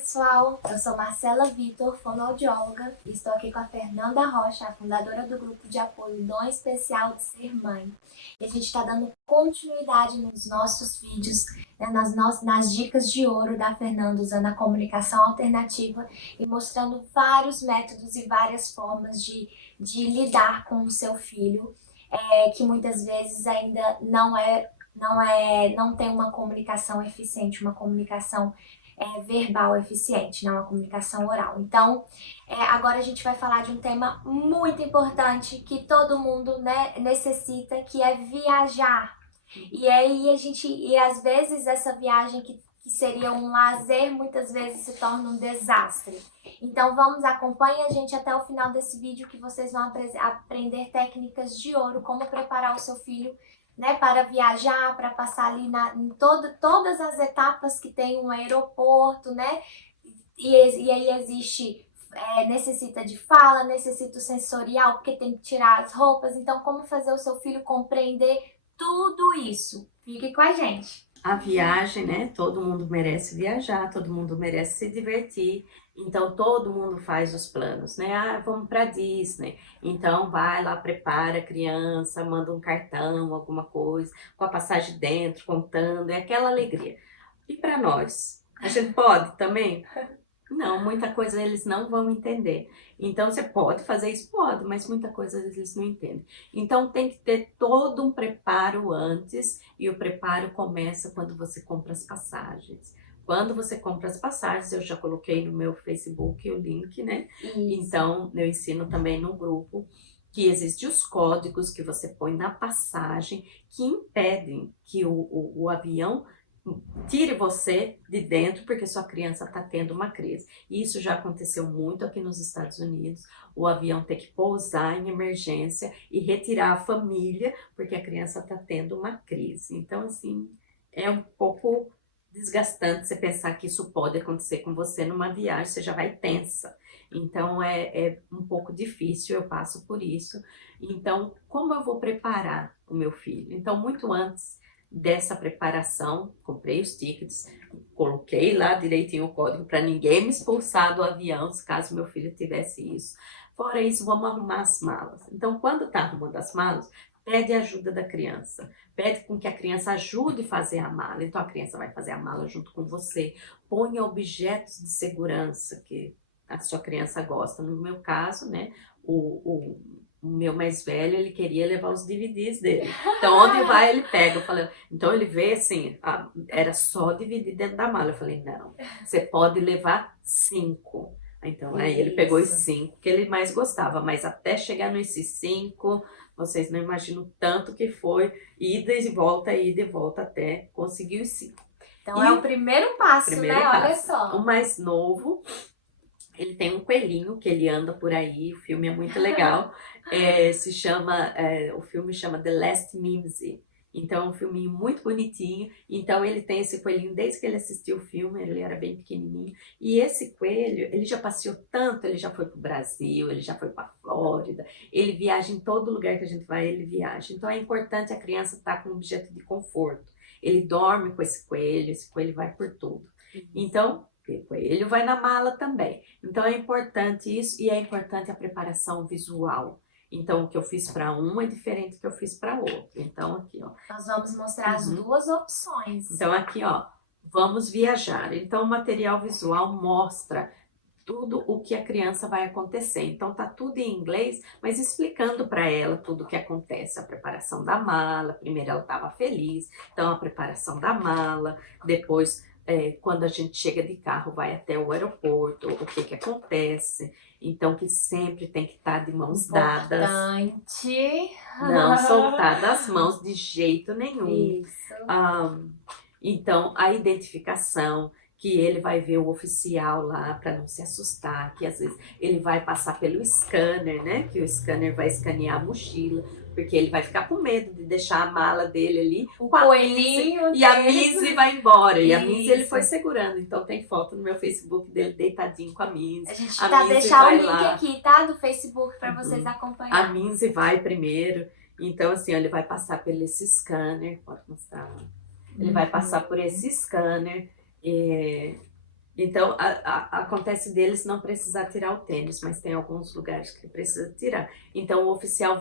pessoal, eu sou Marcela Vitor, fonoaudióloga, e estou aqui com a Fernanda Rocha, a fundadora do grupo de apoio Dom Especial de Ser Mãe. E a gente está dando continuidade nos nossos vídeos, né, nas dicas de ouro da Fernanda, usando a comunicação alternativa e mostrando vários métodos e várias formas de lidar com o seu filho, que muitas vezes ainda não tem uma comunicação eficiente, uma comunicação verbal eficiente, não uma comunicação oral. Então, agora a gente vai falar de um tema muito importante que todo mundo, né, necessita, que é viajar. E aí e às vezes essa viagem que seria um lazer, muitas vezes se torna um desastre. Então acompanhe a gente até o final desse vídeo que vocês vão aprender técnicas de ouro, como preparar o seu filho, né, para viajar, para passar ali em todas as etapas que tem um aeroporto, né? E aí necessita de fala, necessita o sensorial, porque tem que tirar as roupas. Então, como fazer o seu filho compreender tudo isso? Fique com a gente. A viagem, né? Todo mundo merece viajar, todo mundo merece se divertir. Então, todo mundo faz os planos, né? Ah, vamos para Disney. Então, vai lá, prepara a criança, manda um cartão, alguma coisa, com a passagem dentro, contando, é aquela alegria. E para nós? A gente pode também? Não, muita coisa eles não vão entender. Então, você pode fazer isso? Pode, mas muita coisa eles não entendem. Então, tem que ter todo um preparo antes, e o preparo começa quando você compra as passagens. Quando você compra as passagens, eu já coloquei no meu Facebook o link, né? Isso. Então, eu ensino também no grupo que existem os códigos que você põe na passagem que impedem que o avião tire você de dentro porque sua criança está tendo uma crise. E isso já aconteceu muito aqui nos Estados Unidos, o avião ter que pousar em emergência e retirar a família porque a criança está tendo uma crise. Então, assim, é um pouco desgastante você pensar que isso pode acontecer com você numa viagem, você já vai tensa. Então, é um pouco difícil, eu passo por isso. Então, como eu vou preparar o meu filho? Então, muito antes dessa preparação, comprei os tickets, coloquei lá direitinho o código para ninguém me expulsar do avião, se caso meu filho tivesse isso. Fora isso, vamos arrumar as malas. Então, quando está arrumando as malas, pede ajuda da criança. Pede com que a criança ajude a fazer a mala. Então, a criança vai fazer a mala junto com você. Ponha objetos de segurança que a sua criança gosta. No meu caso, né, o meu mais velho, ele queria levar os DVDs dele. Então, onde vai, ele pega. Eu falei, então, ele vê assim, era só DVD dentro da mala. Eu falei, não, você pode levar 5. Então, aí ele pegou os 5 que ele mais gostava. Mas até chegar nesses 5, vocês não imaginam tanto que foi ida e volta até conseguir os 5. Então, é o primeiro passo, né? Olha só. O mais novo, ele tem um coelhinho que ele anda por aí, o filme é muito legal. O filme chama The Last Mimsy. Então, é um filminho muito bonitinho. Então, ele tem esse coelhinho desde que ele assistiu o filme, ele era bem pequenininho. E esse coelho, ele já passeou tanto, ele já foi para o Brasil, ele já foi para a Flórida, ele viaja em todo lugar que a gente vai, ele viaja. Então, é importante a criança estar com um objeto de conforto. Ele dorme com esse coelho vai por tudo. Então, o coelho vai na mala também. Então, é importante isso, e é importante a preparação visual. Então, o que eu fiz para um é diferente do que eu fiz para outro. Então, aqui, ó. Nós vamos mostrar as duas opções. Então, aqui, ó, vamos viajar. Então, o material visual mostra tudo o que a criança vai acontecer. Então, tá tudo em inglês, mas explicando para ela tudo o que acontece. A preparação da mala, primeiro ela estava feliz, então a preparação da mala, depois quando a gente chega de carro, vai até o aeroporto, o que que acontece. Então, que sempre tem que estar de mãos dadas. Importante. Não soltar das mãos de jeito nenhum. Isso. Então, a identificação, que ele vai ver o oficial lá para não se assustar, que às vezes ele vai passar pelo scanner, né? Que o scanner vai escanear a mochila, porque ele vai ficar com medo de deixar a mala dele ali, o coelhinho e a Missy vai embora. E a Isso. Missy ele foi segurando. Então tem foto no meu Facebook dele deitadinho com a Missy. A gente tá deixar o link lá aqui, tá? Do Facebook para vocês acompanharem. A Missy vai primeiro. Então assim, ele vai passar por esse scanner. Pode mostrar. Ele vai passar por esse scanner. Então, acontece deles não precisar tirar o tênis, mas tem alguns lugares que precisa tirar. Então, o oficial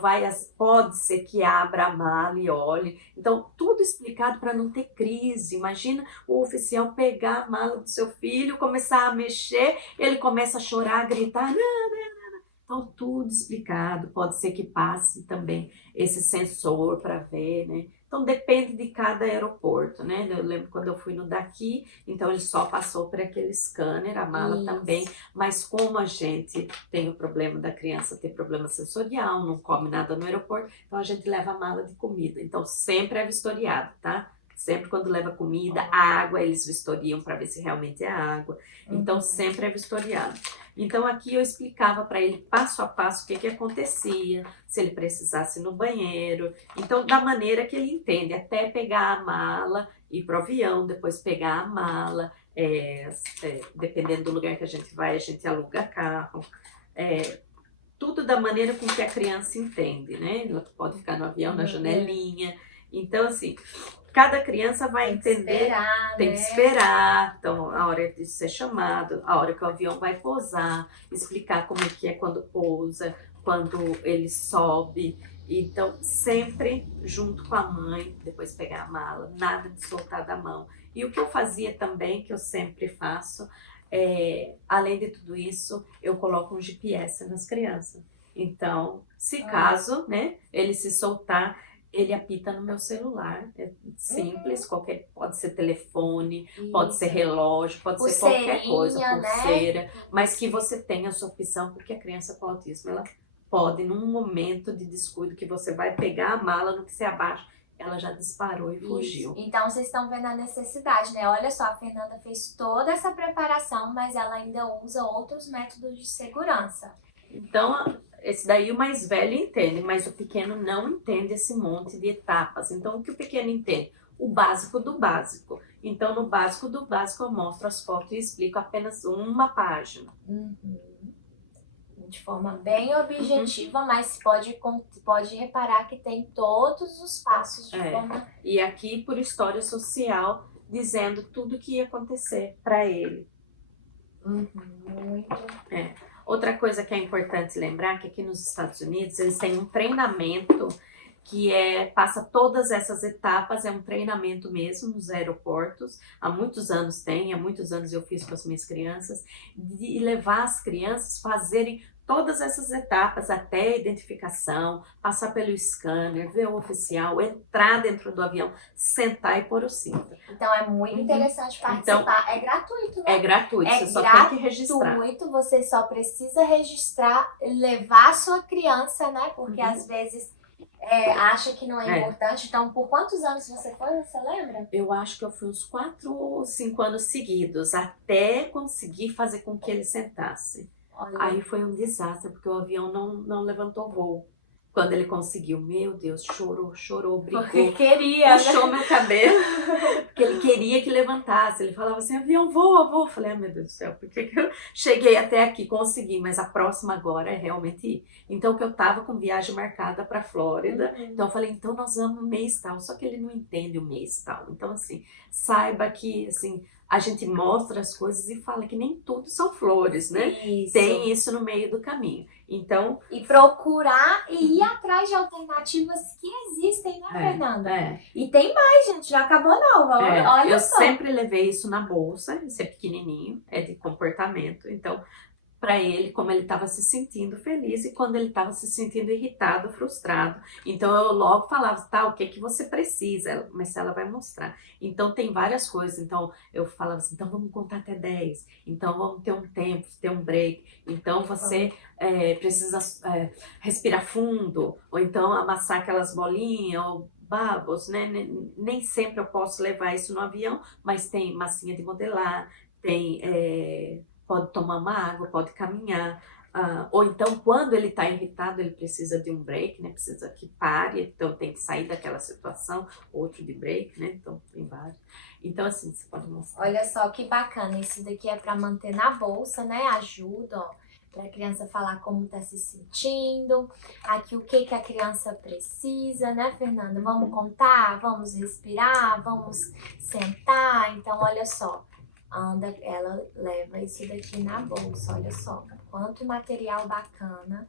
pode ser que abra a mala e olhe. Então, tudo explicado para não ter crise. Imagina o oficial pegar a mala do seu filho, começar a mexer, ele começa a chorar, a gritar. Então, tudo explicado. Pode ser que passe também esse sensor para ver, né? Então, depende de cada aeroporto, né? Eu lembro quando eu fui no daqui, então ele só passou por aquele scanner, a mala também. Mas como a gente tem o problema da criança ter problema sensorial, não come nada no aeroporto, então a gente leva a mala de comida. Então, sempre é vistoriado, tá? Sempre quando leva comida, água, eles vistoriam para ver se realmente é água. Então, sempre é vistoriado. Então, aqui eu explicava para ele passo a passo o que acontecia, se ele precisasse ir no banheiro. Então, da maneira que ele entende, até pegar a mala, ir para o avião, depois pegar a mala. Dependendo do lugar que a gente vai, a gente aluga carro. Tudo da maneira com que a criança entende, né? Ela pode ficar no avião, na janelinha. Então, assim, cada criança vai entender, tem que esperar, então a hora de ser chamado, a hora que o avião vai pousar, explicar como é que é quando pousa, quando ele sobe. Então, sempre junto com a mãe, depois pegar a mala, nada de soltar da mão. E o que eu fazia também, que eu sempre faço, além de tudo isso, eu coloco um GPS nas crianças. Então, se caso, né, ele se soltar, ele apita no meu celular. É simples, pode ser telefone, pode ser relógio, pode ser qualquer coisa, pulseira, né? Mas que você tenha a sua opção, porque a criança com autismo, ela pode, num momento de descuido, que você vai pegar a mala, no que você abaixa, ela já disparou e fugiu. Então, vocês estão vendo a necessidade, né? Olha só, a Fernanda fez toda essa preparação, mas ela ainda usa outros métodos de segurança. Então, esse daí o mais velho entende, mas o pequeno não entende esse monte de etapas. Então, o que o pequeno entende? O básico do básico. Então, no básico do básico, eu mostro as fotos e explico apenas uma página. De forma bem objetiva, mas pode reparar que tem todos os passos de forma... E aqui, por história social, dizendo tudo o que ia acontecer para ele. Muito. Outra coisa que é importante lembrar, que aqui nos Estados Unidos, eles têm um treinamento que passa todas essas etapas, é um treinamento mesmo nos aeroportos. Há muitos anos há muitos anos eu fiz com as minhas crianças, de levar as crianças a fazerem todas essas etapas, até a identificação, passar pelo scanner, ver o oficial, entrar dentro do avião, sentar e pôr o cinto. Então é muito interessante participar. Então, é gratuito, né? É gratuito, você só tem que registrar. Você só precisa registrar, levar a sua criança, né? Porque às vezes acha que não é importante. Então, por quantos anos você foi, você lembra? Eu acho que eu fui uns 4 ou 5 anos seguidos, até conseguir fazer com que ele sentasse. Olha. Aí foi um desastre, porque o avião não levantou voo. Quando ele conseguiu, meu Deus, chorou, brigou. Porque queria, puxou meu cabelo, porque ele queria que levantasse. Ele falava assim, avião, voa. Eu falei, meu Deus do céu, por que eu cheguei até aqui, consegui, mas a próxima agora é realmente ir. Então, que eu tava com viagem marcada para Flórida, então eu falei, então nós vamos mês tal, só que ele não entende o mês tal. Então, assim, saiba que, assim, a gente mostra as coisas e fala que nem tudo são flores, né? Isso. Tem isso no meio do caminho. Então... E procurar e ir atrás de alternativas que existem, né, Fernanda? E tem mais, gente, já acabou não. Olha eu só. sempre levei isso na bolsa, esse é pequenininho, é de comportamento. Então, para ele, como ele estava se sentindo feliz e quando ele estava se sentindo irritado, frustrado. Então, eu logo falava, tá, o que você precisa? Mas ela vai mostrar. Então, tem várias coisas. Então, eu falava assim, então vamos contar até 10. Então, vamos ter um tempo, ter um break. Então, você precisa respirar fundo. Ou então, amassar aquelas bolinhas, ou babos, né? Nem sempre eu posso levar isso no avião, mas tem massinha de modelar, tem... pode tomar uma água, pode caminhar. Ou então, quando ele está irritado, ele precisa de um break, né? Precisa que pare, então tem que sair daquela situação, outro de break, né? Então, tem vários. Então, assim, você pode mostrar. Olha só que bacana, isso daqui é para manter na bolsa, né? Ajuda, ó, para a criança falar como está se sentindo, aqui o que a criança precisa, né, Fernanda? Vamos contar, vamos respirar, vamos sentar. Então, olha só. anda, ela leva isso daqui na bolsa, olha só. Quanto material bacana.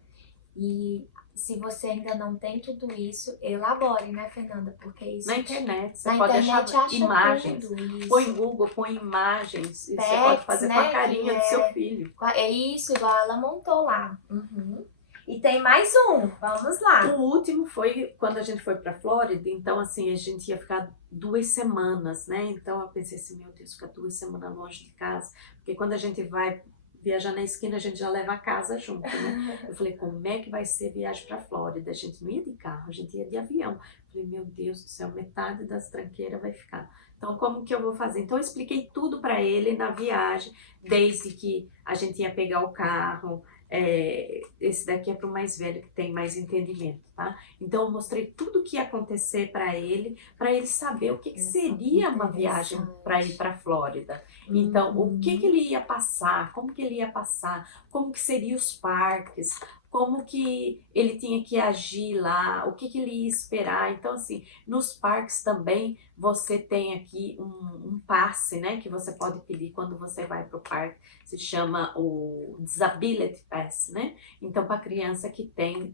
E se você ainda não tem tudo isso, elabore, né, Fernanda? Porque isso Na internet, você na pode internet achar acha imagens. tudo Põe isso. em Google, põe imagens. E você pode Pets, fazer com a né? carinha do seu filho. É isso, igual ela montou lá. Uhum. E tem mais um, vamos lá. O último foi quando a gente foi pra Flórida, então assim, a gente ia ficar 2 semanas, né? Então eu pensei assim, meu Deus, ficar 2 semanas longe de casa. Porque quando a gente vai viajar na esquina, a gente já leva a casa junto, né? Eu falei, como é que vai ser viagem pra Flórida? A gente não ia de carro, a gente ia de avião. Eu falei, meu Deus do céu, metade das tranqueiras vai ficar. Então, como que eu vou fazer? Então, eu expliquei tudo para ele na viagem, desde que a gente ia pegar o carro. Esse daqui é para o mais velho, que tem mais entendimento, tá? Então, eu mostrei tudo o que ia acontecer para ele saber o que seria uma viagem para ir para a Flórida. Então, o que ele ia passar, como que ele ia passar, como que seriam os parques, como que ele tinha que agir lá, o que ele ia esperar. Então, assim, nos parques também você tem aqui um passe, né, que você pode pedir quando você vai para o parque. Se chama o Disability Pass, né? Então, para criança que tem,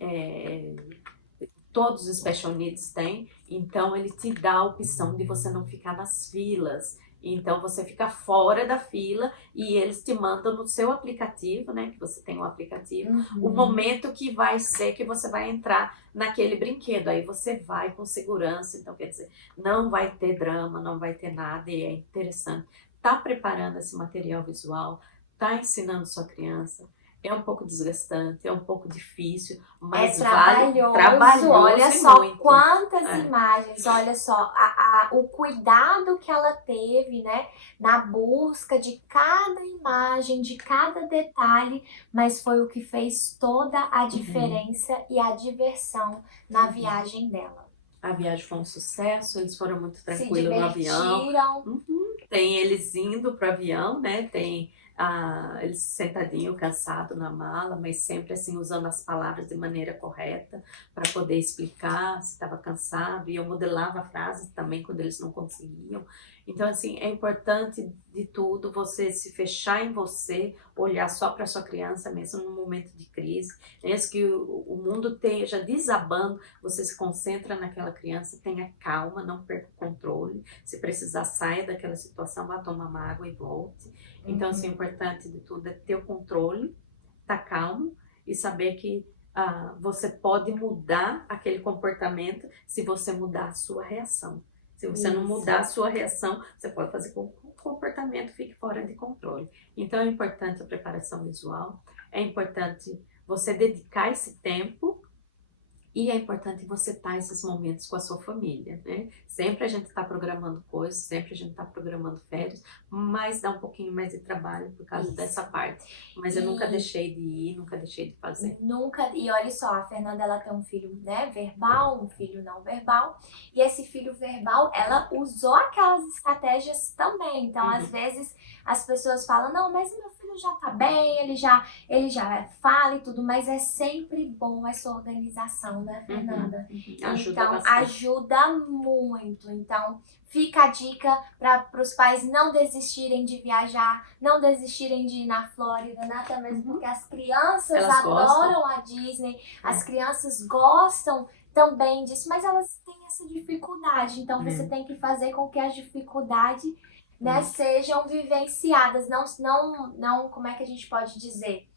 todos os Special Needs têm, então ele te dá a opção de você não ficar nas filas. Então você fica fora da fila e eles te mandam no seu aplicativo, né? Que você tem um aplicativo, o momento que vai ser que você vai entrar naquele brinquedo. Aí você vai com segurança, então quer dizer, não vai ter drama, não vai ter nada, e é interessante. Tá preparando esse material visual, tá ensinando sua criança. É um pouco desgastante, é um pouco difícil, mas trabalhoso olha e só muito. quantas imagens, olha só o cuidado que ela teve, né, na busca de cada imagem, de cada detalhe, mas foi o que fez toda a diferença e a diversão na viagem dela. A viagem foi um sucesso, eles foram muito Se tranquilos no avião. divertiram. Tem eles indo pro avião, né? Tem eles sentadinho, cansado na mala, mas sempre assim usando as palavras de maneira correta para poder explicar se estava cansado. E eu modelava frases também quando eles não conseguiam. Então, assim, é importante de tudo você se fechar em você, olhar só para sua criança, mesmo num momento de crise. Mesmo que o mundo esteja desabando, você se concentra naquela criança, tenha calma, não perca o controle. Se precisar, saia daquela situação, vá tomar uma água e volte. Então, assim, o importante de tudo é ter o controle, estar calmo e saber que você pode mudar aquele comportamento se você mudar a sua reação. Se você não mudar a sua reação, você pode fazer com que o comportamento fique fora de controle. Então, é importante a preparação visual, é importante você dedicar esse tempo. E é importante você estar esses momentos com a sua família, né? Sempre a gente está programando coisas, sempre a gente está programando férias, mas dá um pouquinho mais de trabalho por causa dessa parte. Mas eu nunca deixei de ir, nunca deixei de fazer. Nunca, e olha só, a Fernanda, ela tem um filho, né, verbal, um filho não verbal, e esse filho verbal, ela usou aquelas estratégias também. Então, às vezes, as pessoas falam, não, mas meu filho já tá bem, ele já fala e tudo, mas é sempre bom essa organização, né, Fernanda? Ajuda então, bastante. ajuda muito. Então, fica a dica para os pais não desistirem de viajar, não desistirem de ir na Flórida, né? Até mesmo porque as crianças Elas adoram gostam. a Disney, as crianças gostam também disso, mas elas têm essa dificuldade. Então, você tem que fazer com que as dificuldades, né, sejam vivenciadas, não, como é que a gente pode dizer?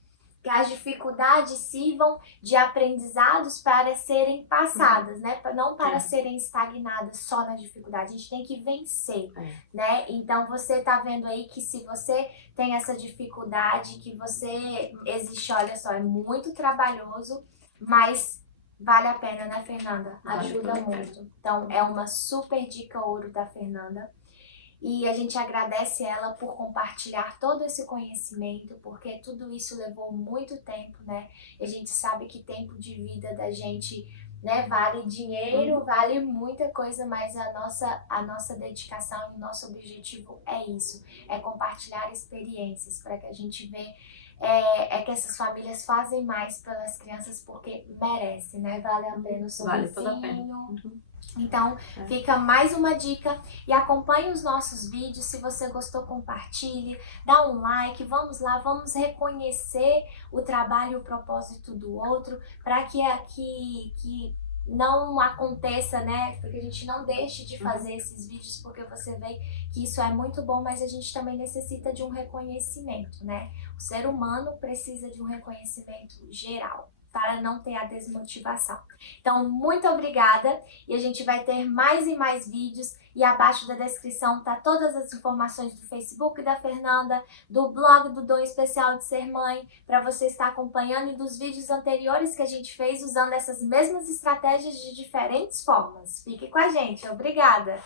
Que as dificuldades sirvam de aprendizados para serem passadas, né? Não para serem estagnadas só na dificuldade. A gente tem que vencer, né? Então, você tá vendo aí que se você tem essa dificuldade, que você existe, olha só, é muito trabalhoso, mas vale a pena, né, Fernanda? Ajuda muito. Então, é uma super dica ouro da Fernanda. E a gente agradece ela por compartilhar todo esse conhecimento, porque tudo isso levou muito tempo, né? E a gente sabe que tempo de vida da gente, né, vale dinheiro, vale muita coisa, mas a nossa dedicação e o nosso objetivo é isso, é compartilhar experiências para que a gente é que essas famílias fazem mais pelas crianças porque merecem, né? Vale a pena o Vale toda a pena. sorrisinho. Então, fica mais uma dica e acompanhe os nossos vídeos. Se você gostou, compartilhe, dá um like, vamos lá, vamos reconhecer o trabalho e o propósito do outro para que não aconteça, né? Porque a gente não deixe de fazer esses vídeos, porque você vê que isso é muito bom, mas a gente também necessita de um reconhecimento, né? O ser humano precisa de um reconhecimento geral, para não ter a desmotivação. Então, muito obrigada e a gente vai ter mais e mais vídeos e abaixo da descrição tá todas as informações do Facebook da Fernanda, do blog do Dom Especial de Ser Mãe, para você estar acompanhando e dos vídeos anteriores que a gente fez usando essas mesmas estratégias de diferentes formas. Fique com a gente, obrigada!